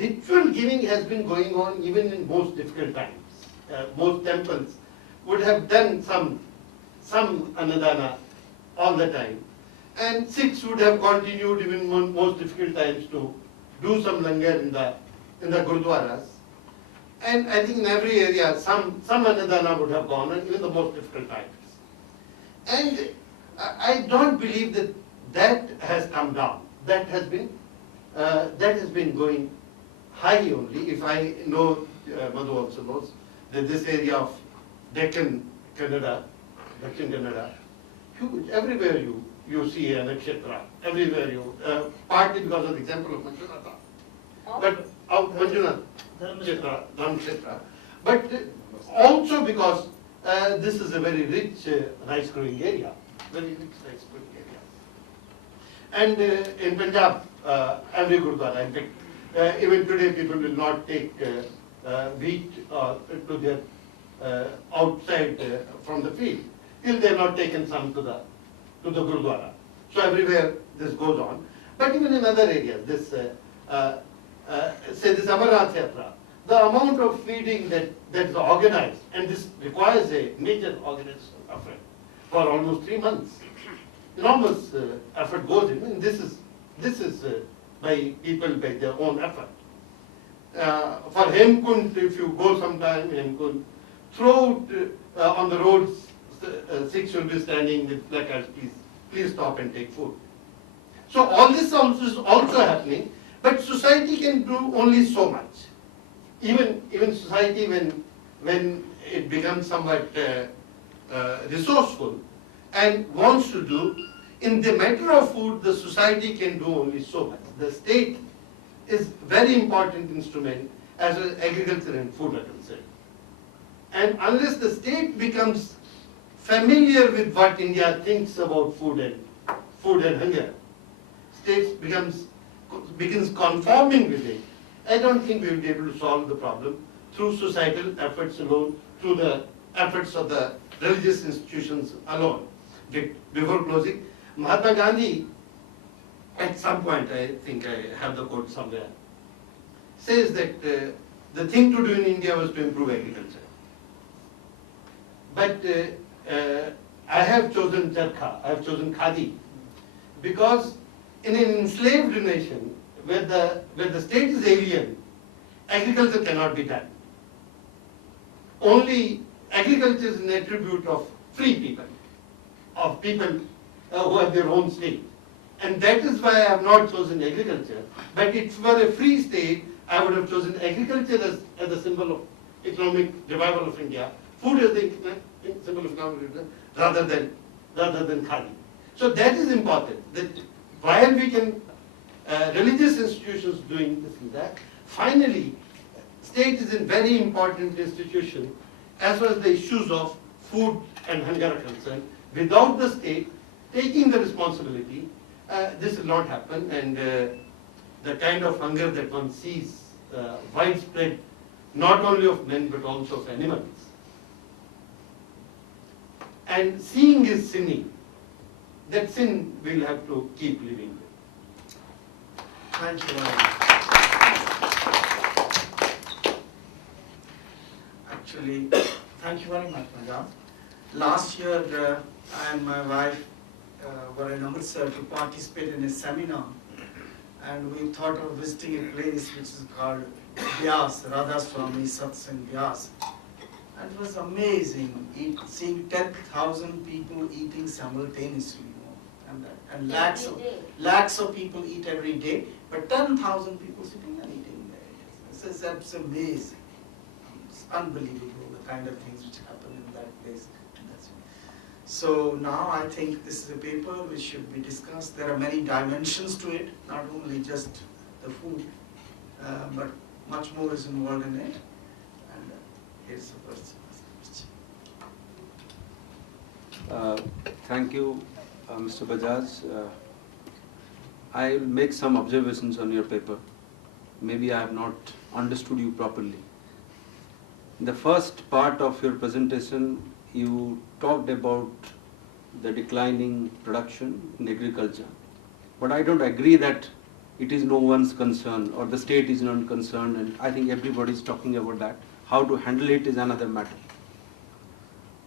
ritual giving has been going on even in most difficult times. Most temples would have done some anadana all the time. And Sikhs would have continued even in most difficult times to do some langar in the gurdwaras. And I think in every area some anadana would have gone on, even the most difficult times. And I don't believe that has come down. That has been going high only. If I know, Madhu also knows, that this area of Deccan Canada, huge, everywhere you see a nakshatra, everywhere partly because of the example of Manjunatha, but of Manjunath, Dharmkshetra, but also because this is a very rich rice growing area, And in Punjab, every Gurdwara, in fact, even today people will not take wheat to their outside from the field till they have not taken some to the Gurdwara. So everywhere this goes on. But even in other areas, this say this Amarnath Yatra, the amount of feeding that is organized, and this requires a major organized effort for almost 3 months. Enormous effort goes in, and this is by people by their own effort. For Hemkund, if you go sometime, Hemkund, throughout on the roads, Sikhs will be standing with placards, please stop and take food. So all this also is also happening, but society can do only so much. Even society, when it becomes somewhat resourceful and wants to do, in the matter of food, the society can do only so much. The state is very important instrument as well as agriculture and food are concerned. And unless the state becomes familiar with what India thinks about food and hunger, state begins conforming with it, I don't think we will be able to solve the problem through societal efforts alone, through the efforts of the religious institutions alone. Before closing, Mahatma Gandhi, at some point, I think I have the quote somewhere, says that the thing to do in India was to improve agriculture. But I have chosen charkha, I have chosen khadi, because in an enslaved nation where the state is alien, agriculture cannot be done. Only agriculture is an attribute of free people, of people who have their own state. And that is why I have not chosen agriculture. But if it were a free state, I would have chosen agriculture as a symbol of economic revival of India, food as the symbol of economic revival, rather than khadi. So that is important, that while we can, religious institutions doing this and that, finally, state is a very important institution as far as the issues of food and hunger are concerned. Without the state taking the responsibility, this will not happen, and the kind of hunger that one sees widespread, not only of men but also of animals. And seeing is sinning. That sin we'll have to keep living with. Thank you very much. Actually, thank you very much, madam. Last year, I and my wife were in Amritsar to participate in a seminar, and we thought of visiting a place which is called Vyas, Radhaswami Satsang Vyas. And it was amazing, seeing 10,000 people eating simultaneously. And lakhs of people eat every day, but 10,000 people sitting and eating there. That's amazing. It's unbelievable, the kind of things which happen in that place. So now I think this is a paper which should be discussed. There are many dimensions to it, not only just the food, but much more is involved in it. And here's the first question. Thank you, Mr. Bajaj. I will make some observations on your paper. Maybe I have not understood you properly. In the first part of your presentation, you talked about the declining production in agriculture. But I don't agree that it is no one's concern or the state is not concerned, and I think everybody is talking about that. How to handle it is another matter.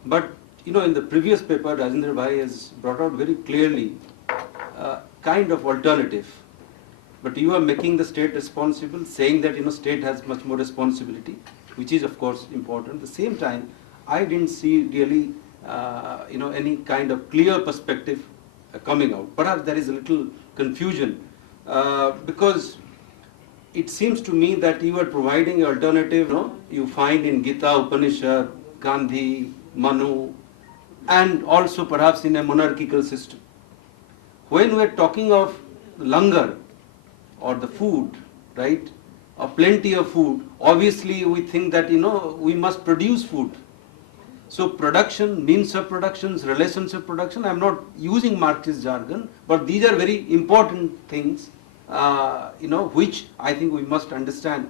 But in the previous paper, Rajendra Bhai has brought out very clearly a kind of alternative. But you are making the state responsible, saying that state has much more responsibility, which is of course important. At the same time, I didn't see really any kind of clear perspective coming out. Perhaps there is a little confusion because it seems to me that you are providing an alternative. You find in Gita, Upanishad, Gandhi, Manu, and also perhaps in a monarchical system. When we are talking of langar or the food, right, or plenty of food, obviously we think that we must produce food. So production, means of production, relations of production, I am not using Marxist jargon, but these are very important things which I think we must understand